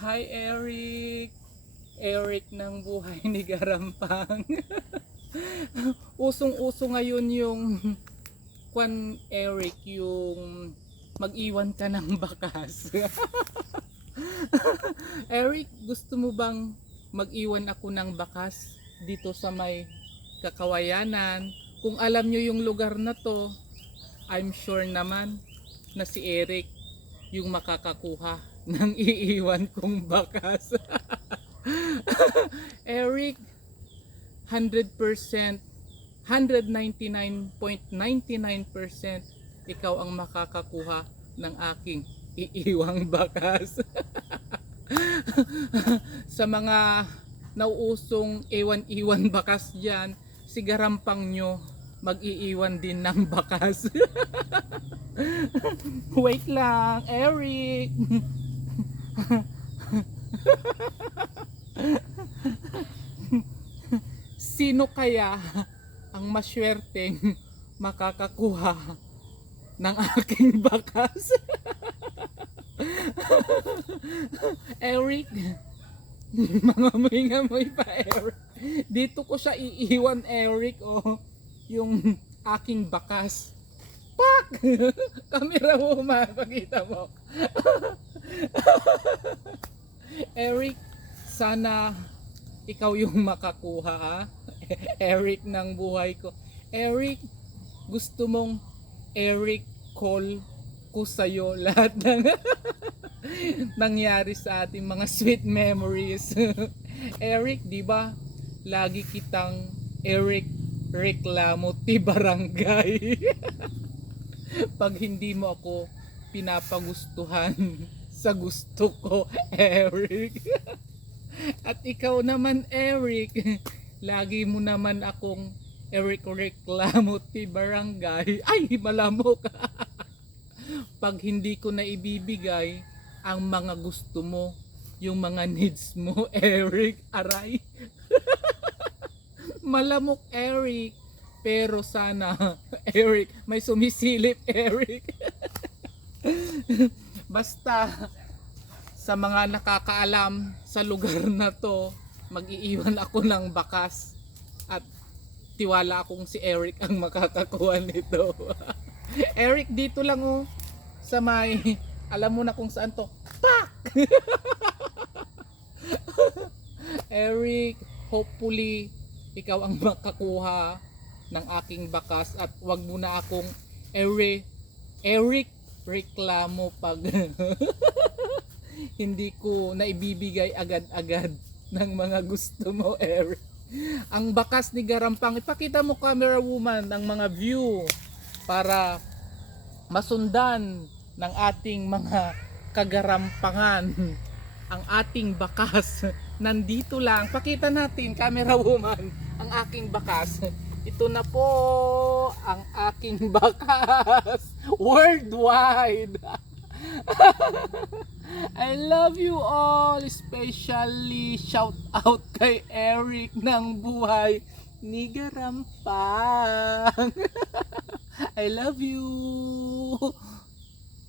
Hi Eric! Eric ng buhay ni Garampang. Usong-uso ngayon yung Eric, yung mag-iwan ka ng bakas. Eric, gusto mo bang mag-iwan ako ng bakas dito sa may Kakawayanan? Kung alam nyo yung lugar na to, I'm sure naman na si Eric yung makakakuha ng iiwan kong bakas. Eric, 100%, 199.99% ikaw ang makakakuha ng aking iiwang bakas. Sa mga nauusong iwan-iwan bakas dyan, si Garampang nyo mag-iiwan din ng bakas. Wait lang, Eric. Sino kaya ang maswerteng makakakuha ng aking bakas? Eric, mangamoy-ngamoy pa, Eric. Dito ko siya iiwan, Eric, oh, yung aking bakas. Pak! Camera woman, pakita mo. Eric, sana ikaw yung makakuha, ha? Eric ng buhay ko. Eric, gusto mong Eric call ko sa'yo lahat ng nangyari sa ating mga sweet memories. Eric, di ba? Lagi kitang Eric reklamo ti barangay. Pag hindi mo ako pinapagustuhan sa gusto ko, Eric. At ikaw naman, Eric, lagi mo naman akong Eric reklamo ti barangay. Ay, malamok. Pag hindi ko na ibibigay ang mga gusto mo, yung mga needs mo, Eric, aray. Malamok, Eric. Pero sana, Eric, may sumisilip, Eric. Basta, sa mga nakakaalam sa lugar na to, mag-iiwan ako ng bakas. At tiwala akong si Eric ang makakakuha nito. Eric, dito lang, oh. Sa may, alam mo na kung saan to. Pak! Eric, hopefully, ikaw ang makakuha ng aking bakas at wag mo na akong Eric reklamo pag hindi ko naibibigay agad-agad ng mga gusto mo, Eric. Ang bakas ni Garampang, ipakita mo, camera woman, ng mga view para masundan ng ating mga kagarampangan ang ating bakas. Nandito lang, pakita natin, camera woman, ang aking bakas. Ito na po ang aking bakas worldwide. I love you all, especially shout out kay Eric ng buhay ni Garampang. I love you.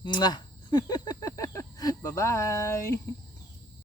Mwah. Bye bye.